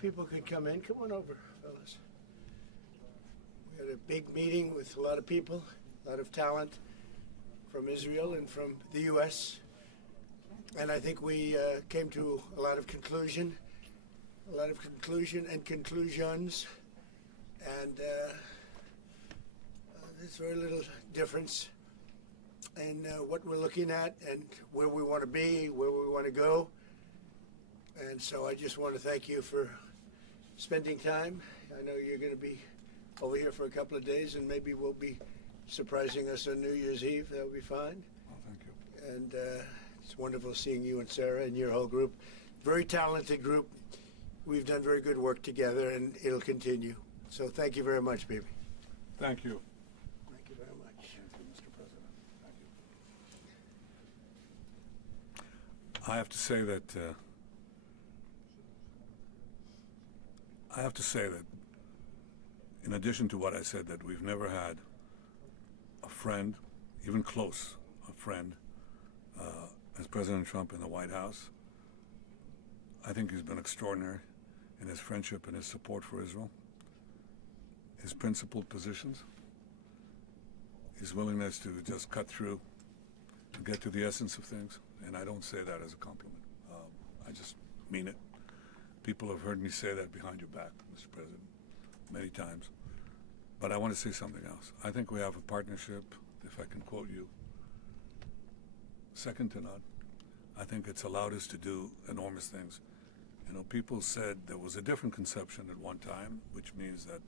people could come in. Come on over, fellas. We had a big meeting with a lot of people, a lot of talent from Israel and from the U.S. And I think we came to a lot of conclusion and conclusions. And there's very little difference in what we're looking at and where we want to be, where we want to go. And so I just want to thank you for spending time. I know you're going to be over here for a couple of days, and maybe we'll be surprising us on New Year's Eve. That'll be fine. Oh, thank you. And it's wonderful seeing you and Sarah and your whole group. Very talented group. We've done very good work together, and it'll continue. So thank you very much, baby. Thank you. Thank you very much. Thank you, Mr. President. Thank you. I have to say that in addition to what I said, that we've never had a friend, even close, a friend, as President Trump in the White House. I think he's been extraordinary in his friendship and his support for Israel, his principled positions, his willingness to just cut through and get to the essence of things. And I don't say that as a compliment. I just mean it. People have heard me say that behind your back, Mr. President, many times. But I want to say something else. I think we have a partnership, if I can quote you, second to none. I think it's allowed us to do enormous things. You know, people said there was a different conception at one time, which means that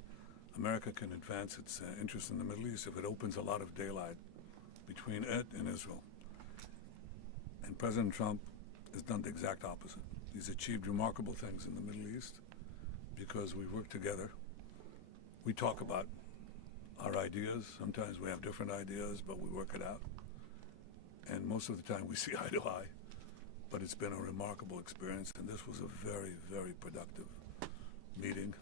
America can advance its interest in the Middle East if it opens a lot of daylight between it and Israel. And President Trump has done the exact opposite. He's achieved remarkable things in the Middle East because we work together. We talk about our ideas. Sometimes we have different ideas, but we work it out. And most of the time we see eye to eye. But it's been a remarkable experience, and this was a very, very productive meeting.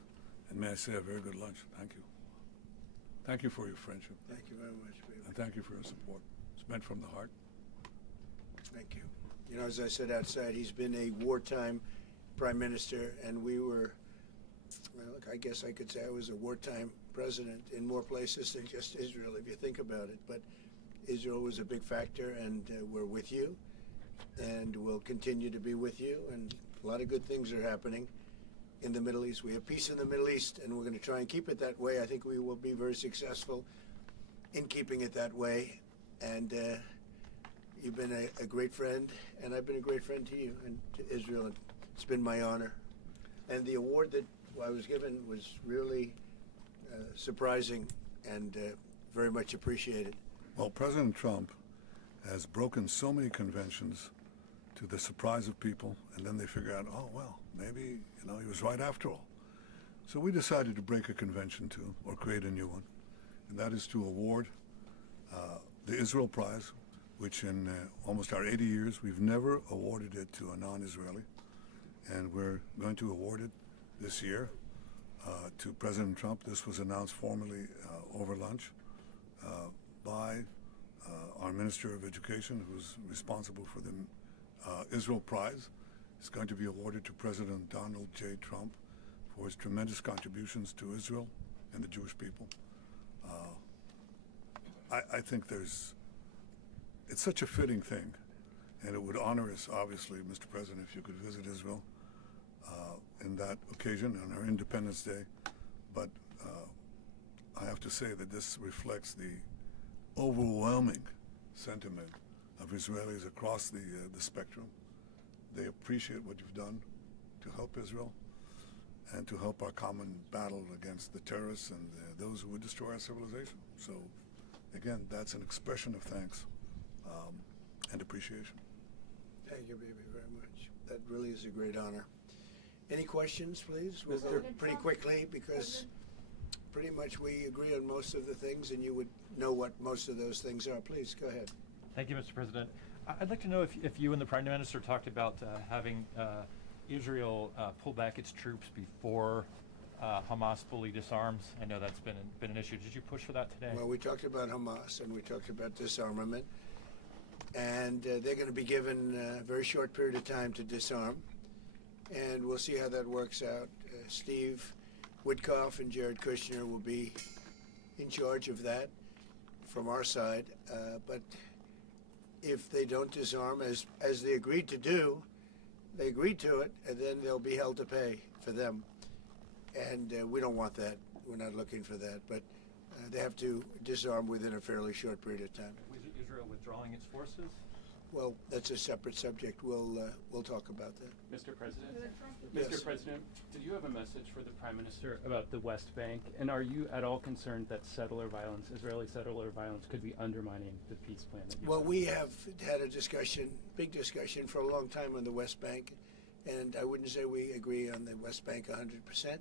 And may I say, a very good lunch. Thank you. Thank you for your friendship. Thank you very much, baby. And thank you for your support. It's meant from the heart. Thank you. You know, as I said outside, he's been a wartime prime minister, and we were, well, I guess I could say I was a wartime president in more places than just Israel, if you think about it. But Israel was a big factor, and we're with you, and we'll continue to be with you. And a lot of good things are happening in the Middle East. We have peace in the Middle East, and we're going to try and keep it that way. I think we will be very successful in keeping it that way. And you've been a great friend, and I've been a great friend to you and to Israel. And it's been my honor. And the award that I was given was really surprising and very much appreciated. Well, President Trump has broken so many conventions to the surprise of people, and then they figure out, oh, well, maybe, you know, he was right after all. So we decided to break a convention too, or create a new one, and that is to award the Israel Prize, which in almost our 80 years, we've never awarded it to a non-Israeli, and we're going to award it this year to President Trump. This was announced formally over lunch by our Minister of Education, who's responsible for the Israel Prize. It's going to be awarded to President Donald J. Trump for his tremendous contributions to Israel and the Jewish people. I think it's such a fitting thing, and it would honor us, obviously, Mr. President, if you could visit Israel in that occasion on our Independence Day. But I have to say that this reflects the overwhelming sentiment of Israelis across the spectrum. They appreciate what you've done to help Israel and to help our common battle against the terrorists and those who would destroy our civilization. So, again, that's an expression of thanks and appreciation. Thank you, baby, very much. That really is a great honor. Any questions, please? We'll go pretty quickly because pretty much we agree on most of the things, and you would know what most of those things are. Please, go ahead. Thank you, Mr. President. I'd like to know if you and the Prime Minister talked about having Israel pull back its troops before Hamas fully disarms. I know that's been an issue. Did you push for that today? Well, we talked about Hamas, and we talked about disarmament. And they're going to be given a very short period of time to disarm. And we'll see how that works out. Steve Witkoff and Jared Kushner will be in charge of that from our side. But if they don't disarm, as they agreed to do, they agreed to it, and then they'll be held to pay for them. And we don't want that. We're not looking for that. But they have to disarm within a fairly short period of time. Was Israel withdrawing its forces? Well, that's a separate subject. We'll talk about that. Mr. President? Yes. Mr. President, did you have a message for the Prime Minister about the West Bank? And are you at all concerned that settler violence, Israeli settler violence, could be undermining the peace plan that you Well, we have had a discussion, big discussion, for a long time on the West Bank. And I wouldn't say we agree on the West Bank 100%,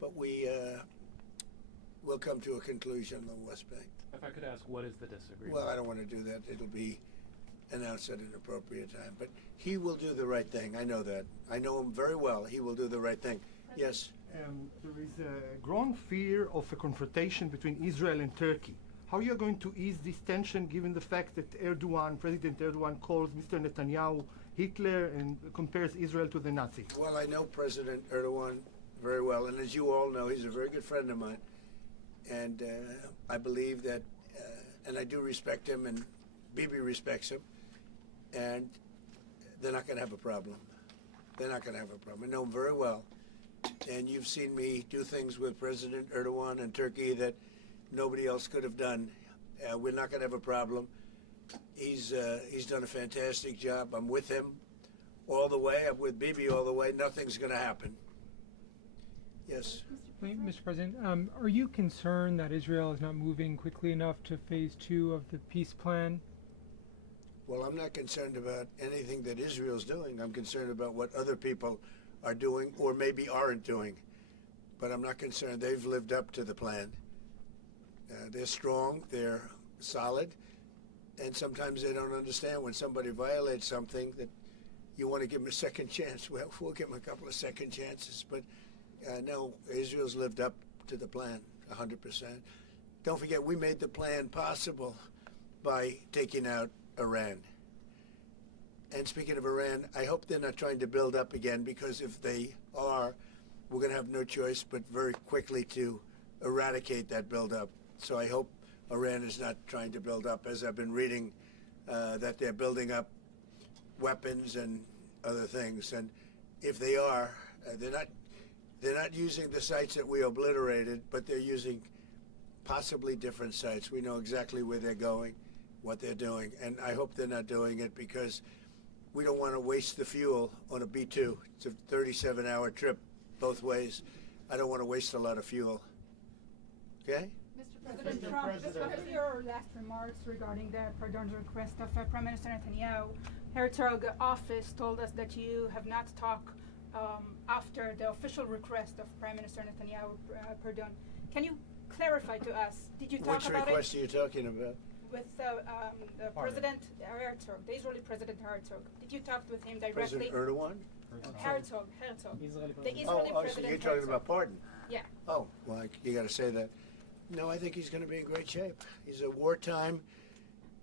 but we'll come to a conclusion on the West Bank. If I could ask, what is the disagreement? Well, I don't want to do that. It'll be announced at an appropriate time. But he will do the right thing. I know that. I know him very well. He will do the right thing. Yes? There is a growing fear of a confrontation between Israel and Turkey. How are you going to ease this tension given the fact that President Erdogan calls Mr. Netanyahu Hitler and compares Israel to the Nazis? Well, I know President Erdogan very well. And as you all know, he's a very good friend of mine. And I believe that, and I do respect him, and Bibi respects him, and they're not going to have a problem. They're not going to have a problem. I know him very well. And you've seen me do things with President Erdogan and Turkey that nobody else could have done. We're not going to have a problem. He's done a fantastic job. I'm with him all the way. I'm with Bibi all the way. Nothing's going to happen. Yes. Mr. President, are you concerned that Israel is not moving quickly enough to phase 2 of the peace plan? Well, I'm not concerned about anything that Israel's doing. I'm concerned about what other people are doing or maybe aren't doing. But I'm not concerned. They've lived up to the plan. They're strong. They're solid. And sometimes they don't understand when somebody violates something that you want to give them a second chance. Well, we'll give them a couple of second chances. But no, Israel's lived up to the plan 100%. Don't forget, we made the plan possible by taking out Iran. And speaking of Iran, I hope they're not trying to build up again, because if they are, we're going to have no choice but very quickly to eradicate that buildup. So I hope Iran is not trying to build up, as I've been reading that they're building up weapons and other things. And if they are, they're not using the sites that we obliterated, but they're using possibly different sites. We know exactly where they're going, what they're doing, and I hope they're not doing it because we don't want to waste the fuel on a B-2. It's a 37-hour trip both ways. I don't want to waste a lot of fuel. Okay? Mr. President Trump, just after your last remarks regarding the pardon request of Prime Minister Netanyahu, Herzog office told us that you have not talked after the official request of Prime Minister Netanyahu pardon. Can you clarify to us, did you talk Which about request are you talking about? with the President Herzog, the Israeli President Herzog? Did you talk with him directly? President Erdogan? Herzog. The Israeli So President you're talking Herzog. about pardon? Yeah. Oh, well, you got to say that. No, I think he's going to be in great shape. He's a wartime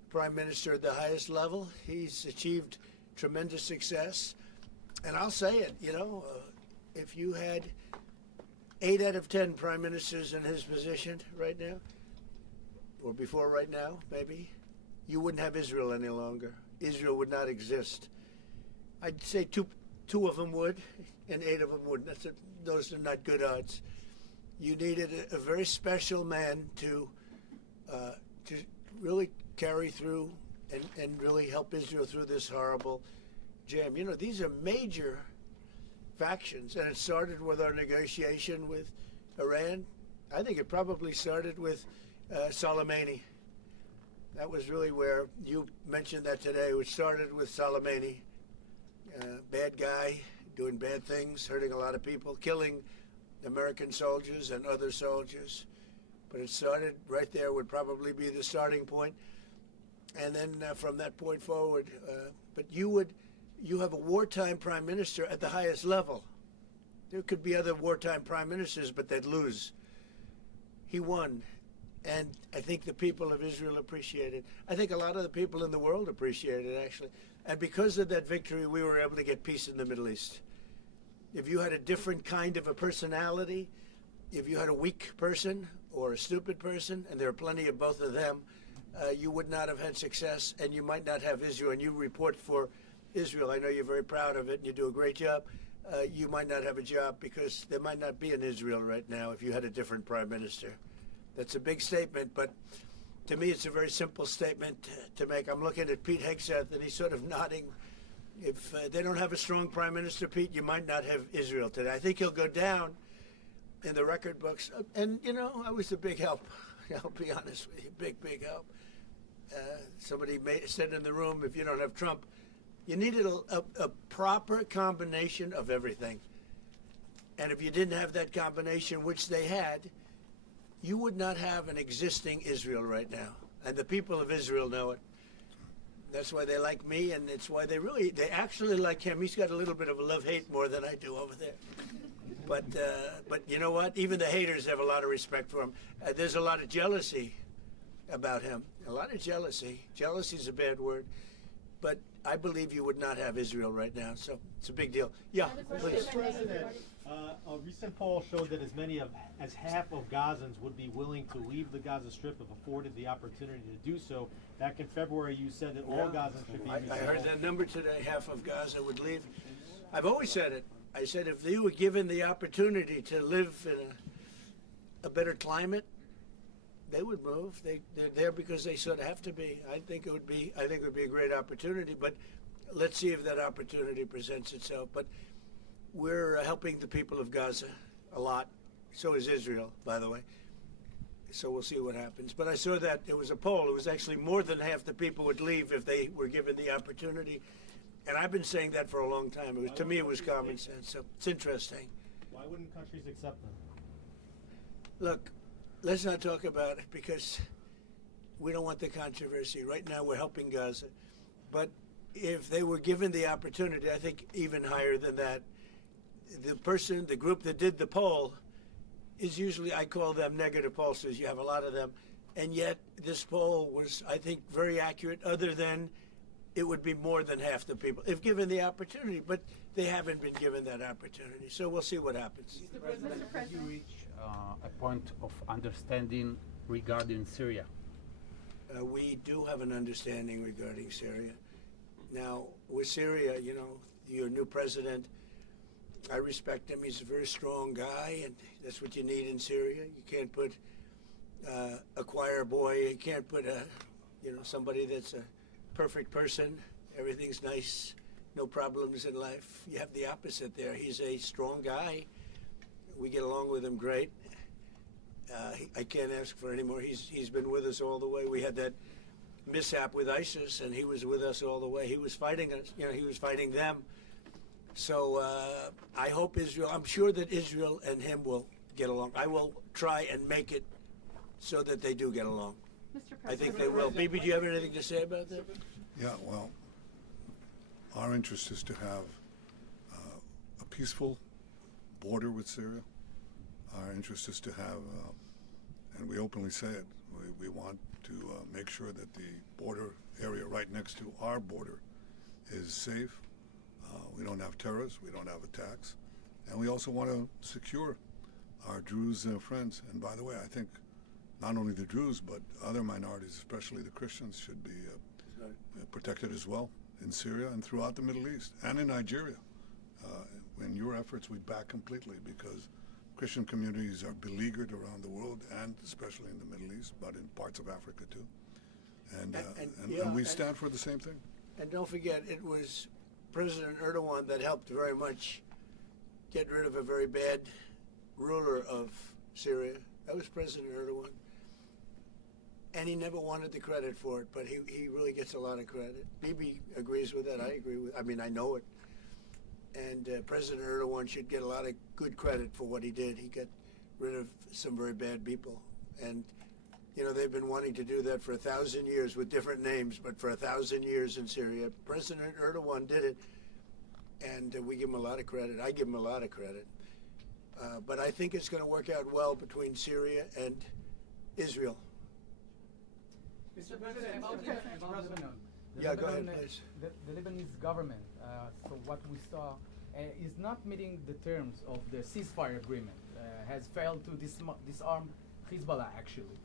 prime minister at the highest level. He's achieved tremendous success. And I'll say it, if you had 8 out of 10 prime ministers in his position right now, or before right now, maybe, you wouldn't have Israel any longer. Israel would not exist. I'd say two of them would, and 8 of them wouldn't. Those are not good odds. You needed a very special man to really carry through and really help Israel through this horrible jam. These are major factions, and it started with our negotiation with Iran. I think it probably started with Soleimani. That was really where you mentioned that today, which started with Soleimani. Bad guy, doing bad things, hurting a lot of people, killing American soldiers and other soldiers. But it started right there, would probably be the starting point. And then from that point forward, but you have a wartime prime minister at the highest level. There could be other wartime prime ministers, but they'd lose. He won. And I think the people of Israel appreciate it. I think a lot of the people in the world appreciate it, actually. And because of that victory, we were able to get peace in the Middle East. If you had a different kind of a personality, if you had a weak person or a stupid person, and there are plenty of both of them, you would not have had success, and you might not have Israel. And you report for Israel. I know you're very proud of it, and you do a great job. You might not have a job because there might not be an Israel right now if you had a different prime minister. That's a big statement, but to me it's a very simple statement to make. I'm looking at Pete Hegseth, and he's sort of nodding. If they don't have a strong prime minister, Pete, you might not have Israel today. I think he'll go down in the record books. And, you know, I was a big help. I'll be honest with you, big help. Somebody said in the room, if you don't have Trump, you needed a proper combination of everything. And if you didn't have that combination, which they had, you would not have an existing Israel right now. And the people of Israel know it. That's why they like me, and it's why they actually like him. He's got a little bit of a love-hate more than I do over there. But you know what? Even the haters have a lot of respect for him. There's a lot of jealousy about him. A lot of jealousy. Jealousy is a bad word. But I believe you would not have Israel right now. So it's a big deal. Yeah, please. Mr. President, a recent poll showed that as half of Gazans would be willing to leave the Gaza Strip if afforded the opportunity to do so. Back in February, you said that all Gazans should be I heard that number today. Half of Gaza would leave. I've always said it. I said if they were given the opportunity to live in a better climate, they would move. They're there because they sort of have to be. I think it would be a great opportunity. But let's see if that opportunity presents itself. But we're helping the people of Gaza a lot. So is Israel, by the way. So we'll see what happens. But I saw that there was a poll. It was actually more than half the people would leave if they were given the opportunity. And I've been saying that for a long time. To me, it was common sense. So it's interesting. Why wouldn't countries accept them? Look, let's not talk about it because we don't want the controversy. Right now, we're helping Gaza. But if they were given the opportunity, I think even higher than that, the group that did the poll is usually, I call them negative pollsters. You have a lot of them. And yet, this poll was, I think, very accurate, other than it would be more than half the people, if given the opportunity. But they haven't been given that opportunity. So we'll see what happens. Mr. President, did you reach a point of understanding regarding Syria? We do have an understanding regarding Syria. Now, with Syria, you know, your new president, I respect him. He's a very strong guy, and that's what you need in Syria. You can't put a choir boy. You can't put somebody that's a perfect person. Everything's nice, no problems in life. You have the opposite there. He's a strong guy. We get along with him great. I can't ask for any more. He's been with us all the way. We had that mishap with ISIS, and he was with us all the way. He was fighting us. You know, he was fighting them. So I hope Israel. I'm sure that Israel and him will get along. I will try and make it so that they do get along. Mr. I think President. they will. Bibi, do you have anything to say about that? Yeah, well, our interest is to have a peaceful border with Syria. Our interest is to have, and we openly say it, we want to make sure that the border area right next to our border is safe. We don't have terrorists, we don't have attacks, and we also want to secure our Druze friends. And by the way, I think not only the Druze, but other minorities, especially the Christians, should be protected as well in Syria and throughout the Middle East and in Nigeria. In your efforts, we back completely, because Christian communities are beleaguered around the world, and especially in the Middle East, but in parts of Africa too. And we stand for the same thing. And don't forget, it was President Erdogan that helped very much get rid of a very bad ruler of Syria. That was President Erdogan. And he never wanted the credit for it, but he really gets a lot of credit. Bibi agrees with that. I agree with. I mean, I know it. And President Erdogan should get a lot of good credit for what he did. He got rid of some very bad people. And, you know, they've been wanting to do that for 1,000 years with different names, but for 1,000 years in Syria. President Erdogan did it, and we give him a lot of credit. I give him a lot of credit. But I think it's going to work out well between Syria and Israel. Mr. President, Yeah, go ahead, please. The Lebanese government, so what we saw is not meeting the terms of the ceasefire agreement, has failed to disarm Hezbollah actually.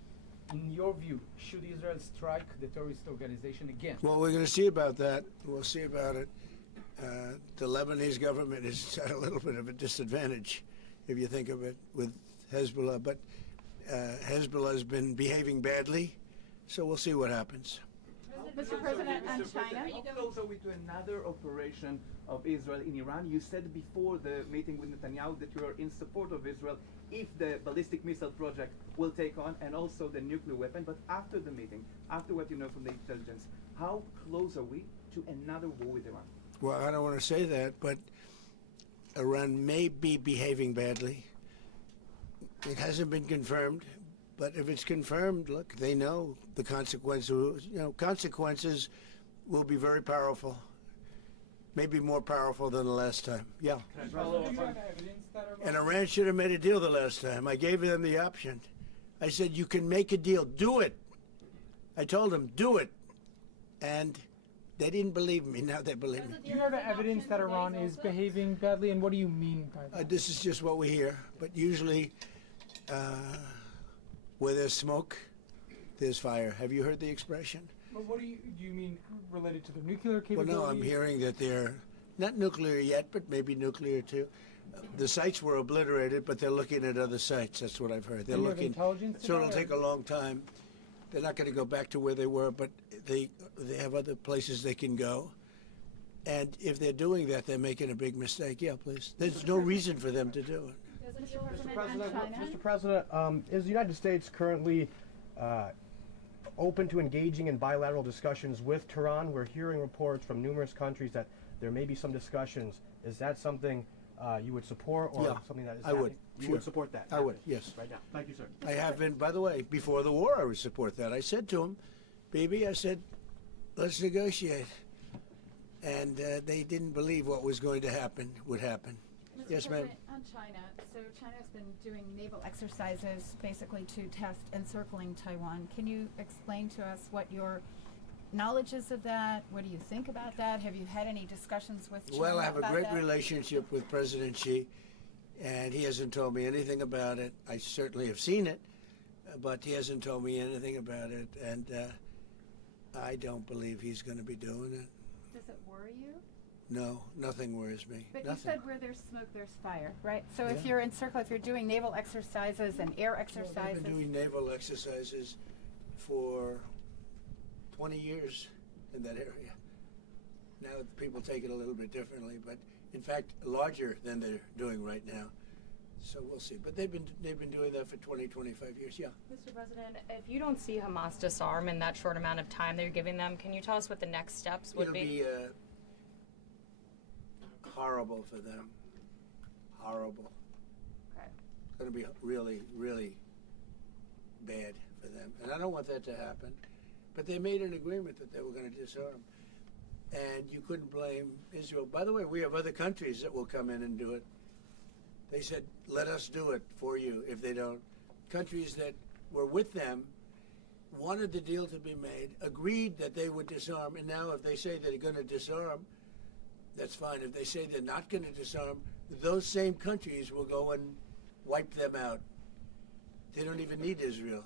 In your view, should Israel strike the terrorist organization again? Well, we're going to see about that. We'll see about it. The Lebanese government is at a little bit of a disadvantage, if you think of it, with Hezbollah. But Hezbollah has been behaving badly, so we'll see what happens. Mr. President, on China. How close are we to another operation of Israel in Iran? You said before the meeting with Netanyahu that you are in support of Israel if the ballistic missile project will take on, and also the nuclear weapon. But after the meeting, after what you know from the intelligence, how close are we to another war with Iran? Well, I don't want to say that, but Iran may be behaving badly. It hasn't been confirmed, but if it's confirmed, look, they know the consequences. You know, consequences will be very powerful, maybe more powerful than the last time. Yeah. And Iran should have made a deal the last time. I gave them the option. I said, you can make a deal. Do it. I told them, do it. And they didn't believe me. Now they believe me. Do you have evidence that Iran is behaving badly, and what do you mean by that? This is just what we hear. But usually, where there's smoke, there's fire. Have you heard the expression? But what do you mean related to the nuclear capabilities? Well, no, I'm hearing that they're not nuclear yet, but maybe nuclear too. The sites were obliterated, but they're looking at other sites. That's what I've heard. They're looking. Intelligence So it'll take a long time. They're not going to go back to where they were, but they have other places they can go. And if they're doing that, they're making a big mistake. Yeah, please. There's no reason for them to do it. Mr. President, is the United States currently open to engaging in bilateral discussions with Tehran? We're hearing reports from numerous countries that there may be some discussions. Is that something you would support, or something that is I would. You would support that? I would, yes. Right now. Thank you, sir. I have been, by the way, before the war, I would support that. I said to him, Bibi, I said, let's negotiate. And they didn't believe what was going to happen would happen. Yes, ma'am. On China, so China's been doing naval exercises basically to test encircling Taiwan. Can you explain to us what your knowledge is of that? What do you think about that? Have you had any discussions with China? Well, I have a great that? relationship with President Xi, and he hasn't told me anything about it. I certainly have seen it, but he hasn't told me anything about it, and I don't believe he's going to be doing it. Does it worry you? No, nothing worries me. But nothing. you said where there's smoke, there's fire, right? So if you're encircled, if you're doing naval exercises and air exercises. Well, I've been doing naval exercises for 20 years in that area. Now people take it a little bit differently, but in fact larger than they're doing right now. So we'll see. But they've been doing that for 20, 25 years. Yeah. Mr. President, if you don't see Hamas disarm in that short amount of time that you're giving them, can you tell us what the next steps would be? It'll be horrible for them. Horrible. Okay. It's going to be really, really bad for them. And I don't want that to happen. But they made an agreement that they were going to disarm. And you couldn't blame Israel. By the way, we have other countries that will come in and do it. They said, let us do it for you if they don't. Countries that were with them wanted the deal to be made, agreed that they would disarm, and now if they say they're going to disarm, that's fine. If they say they're not going to disarm, those same countries will go and wipe them out. They don't even need Israel.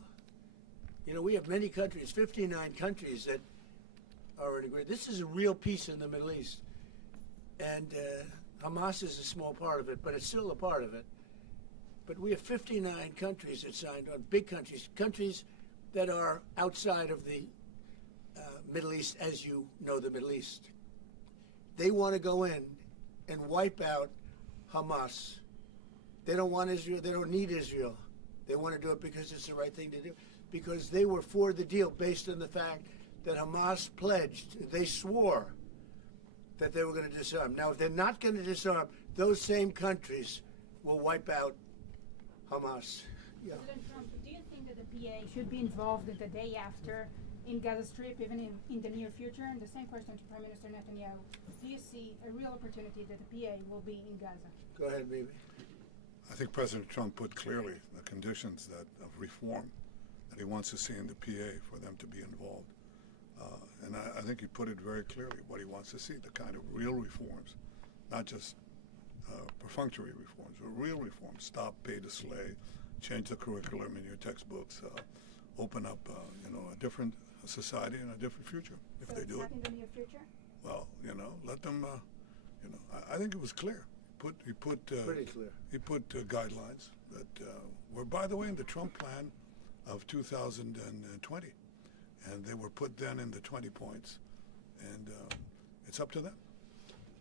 You know, we have many countries, 59 countries that are in agreement. This is a real peace in the Middle East. And Hamas is a small part of it, but it's still a part of it. But we have 59 countries that signed on, big countries, countries that are outside of the Middle East, as you know the Middle East. They want to go in and wipe out Hamas. They don't want Israel. They don't need Israel. They want to do it because it's the right thing to do. Because they were for the deal based on the fact that Hamas pledged, they swore that they were going to disarm. Now, if they're not going to disarm, those same countries will wipe out Hamas. Yeah. President Trump, do you think that the PA should be involved the day after in Gaza Strip, even in the near future? And the same question to Prime Minister Netanyahu. Do you see a real opportunity that the PA will be in Gaza? Go ahead, baby. I think President Trump put clearly the conditions of reform that he wants to see in the PA for them to be involved. And I think he put it very clearly, what he wants to see, the kind of real reforms, not just perfunctory reforms or real reforms. Stop pay to slay, change the curriculum in your textbooks, open up, a different society and a different future. If So they it's do not it, in the near future? well, let them. I think it was clear. He put Pretty clear. He put guidelines that were, by the way, in the Trump plan of 2020, and they were put then in the 20 points, and it's up to them.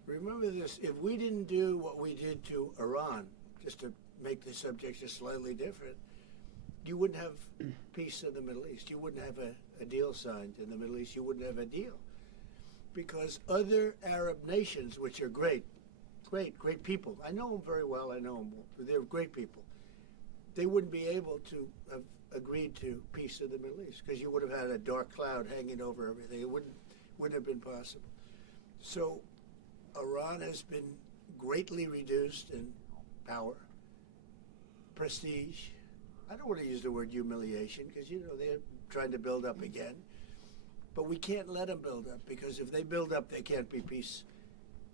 Remember this, if we didn't do what we did to Iran, just to make the subject just slightly different, you wouldn't have peace in the Middle East. You wouldn't have a deal signed in the Middle East. You wouldn't have a deal. Because other Arab nations, which are great people, I know them very well, they're great people, they wouldn't be able to have agreed to peace in the Middle East because you would have had a dark cloud hanging over everything. It wouldn't have been possible. So Iran has been greatly reduced in power, prestige. I don't want to use the word humiliation because, they're trying to build up again. But we can't let them build up because if they build up, there can't be peace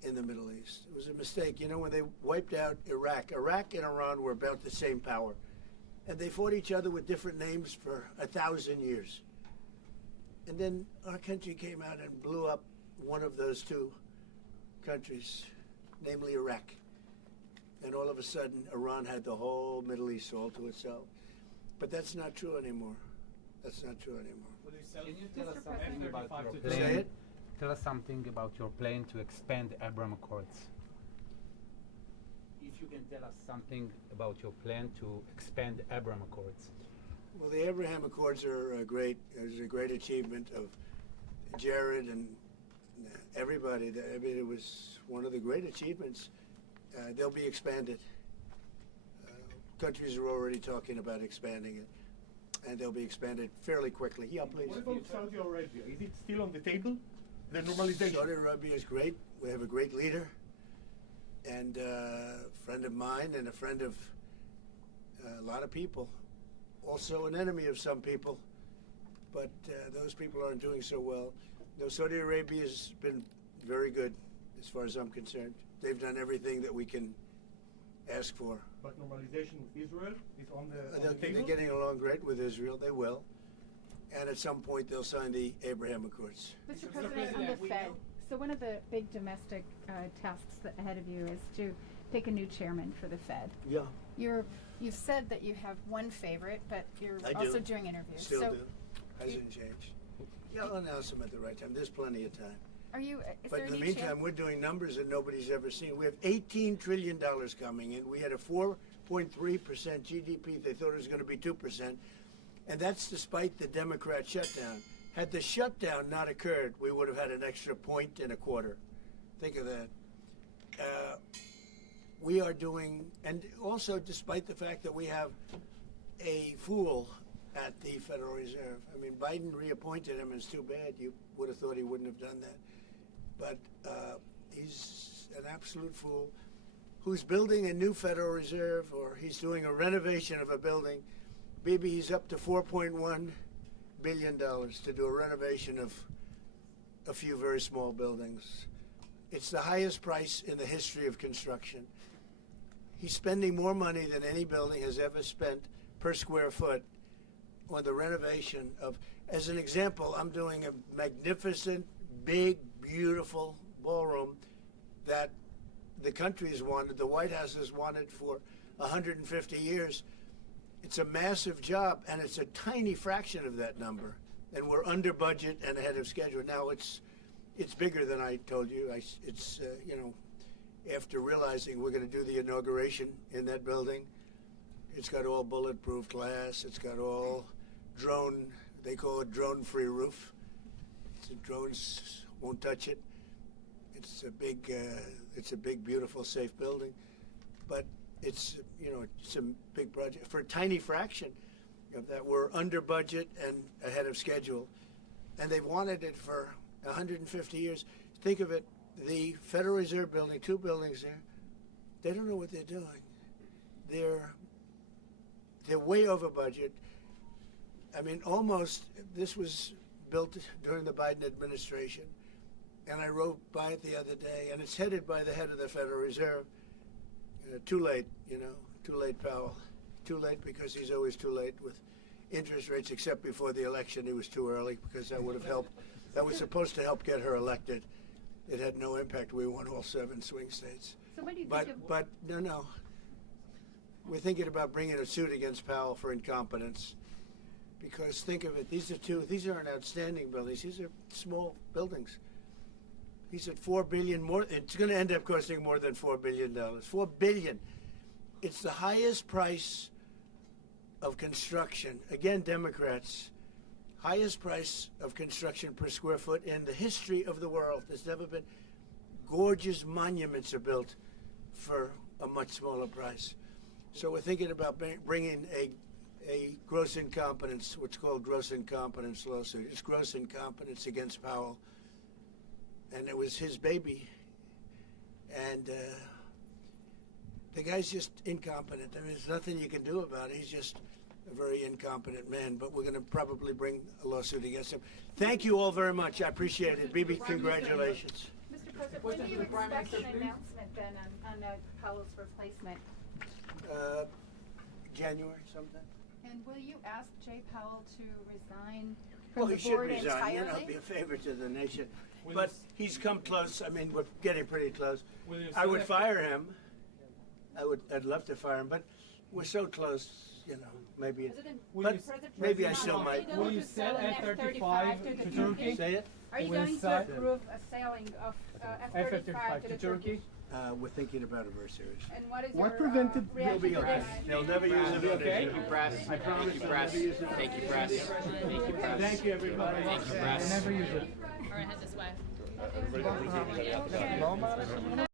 in the Middle East. It was a mistake. When they wiped out Iraq and Iran were about the same power. And they fought each other with different names for 1,000 years. And then our country came out and blew up one of those two countries, namely Iraq. And all of a sudden, Iran had the whole Middle East all to itself. But that's not true anymore. That's not true anymore. Can you tell us something about your Say plan? it. Tell us something about your plan to expand Abraham Accords. If you can tell us something about your plan to expand Abraham Accords. Well, the Abraham Accords are a great achievement of Jared and everybody. It was one of the great achievements. They'll be expanded. Countries are already talking about expanding it, and they'll be expanded fairly quickly. Yeah, please. What about Saudi Arabia? Is it still on the table? The normalization? Saudi Arabia is great. We have a great leader, and a friend of mine and a friend of a lot of people. Also an enemy of some people, but those people aren't doing so well. No, Saudi Arabia has been very good as far as I'm concerned. They've done everything that we can ask for. But normalization with Israel is on the They're table? getting along great with Israel. They will. And at some point, they'll sign the Abraham Accords. Mr. President, on the Fed, so one of the big domestic tasks ahead of you is to pick a new chairman for the Fed. Yeah. You've said that you have one favorite, but you're I also do. doing interviews. Still so do. Hasn't changed. Yeah, I'll announce them at the right time. There's plenty of time. Are you? Is But there in the any meantime, chance? we're doing numbers that nobody's ever seen. We have $18 trillion coming in. We had a 4.3% GDP. They thought it was going to be 2%. And that's despite the Democrat shutdown. Had the shutdown not occurred, we would have had an extra 1.25. Think of that. We are doing, and also despite the fact that we have a fool at the Federal Reserve. I mean, Biden reappointed him, and it's too bad. You would have thought he wouldn't have done that. But he's an absolute fool who's building a new Federal Reserve, or he's doing a renovation of a building. Maybe he's up to $4.1 billion to do a renovation of a few very small buildings. It's the highest price in the history of construction. He's spending more money than any building has ever spent per square foot on the renovation of, as an example, I'm doing a magnificent, big, beautiful ballroom that the country has wanted, the White House has wanted for 150 years. It's a massive job, and it's a tiny fraction of that number. And we're under budget and ahead of schedule. Now, it's bigger than I told you. After realizing we're going to do the inauguration in that building, it's got all bulletproof glass. It's got all drone, they call it drone-free roof. So drones won't touch it. It's a big, beautiful, safe building. But it's a big project. For a tiny fraction of that, we're under budget and ahead of schedule. And they've wanted it for 150 years. Think of it, the Federal Reserve building, 2 buildings there, they don't know what they're doing. They're way over budget. I mean, this was built during the Biden administration, and I rode by it the other day, and it's headed by the head of the Federal Reserve, too late, too late, Powell. Too late because he's always too late with interest rates, except before the election he was too early because that would have helped. That was supposed to help get her elected. It had no impact. We won all 7 swing states. So what do you But think of but no. We're thinking about bringing a suit against Powell for incompetence. Because think of it, these aren't outstanding buildings. These are small buildings. These are $4 billion more. It's going to end up costing more than $4 billion. $4 billion. It's the highest price of construction. Again, Democrats, highest price of construction per square foot in the history of the world. There's never been. Gorgeous monuments are built for a much smaller price. So we're thinking about bringing a gross incompetence, what's called gross incompetence lawsuit. It's gross incompetence against Powell. And it was his baby. And the guy's just incompetent. I mean, there's nothing you can do about it. He's just a very incompetent man. But we're going to probably bring a lawsuit against him. Thank you all very much. I appreciate it. Bibi, congratulations. Mr. President, when do you expect an announcement then on Powell's replacement? January sometime. And will you ask Jay Powell to resign Well, from he the should board resign. entirely? Be a favor to the nation. But he's come close. I mean, we're getting pretty close. I would fire him. I'd love to fire him, but we're so close. Maybe. But maybe I still might. Will you sell F-35 to Turkey? Say it. Are you Will going sell- to approve a selling of F-35 to the Turkish? We're thinking about it very seriously. And what is What your prevented- reaction We'll be to okay. that? They'll never use it. Thank you, press. I promise. Thank you, press. Thank you, press. Thank you, press. Thank you, everybody. Thank you, press. Never use it. All right, head this way. Okay.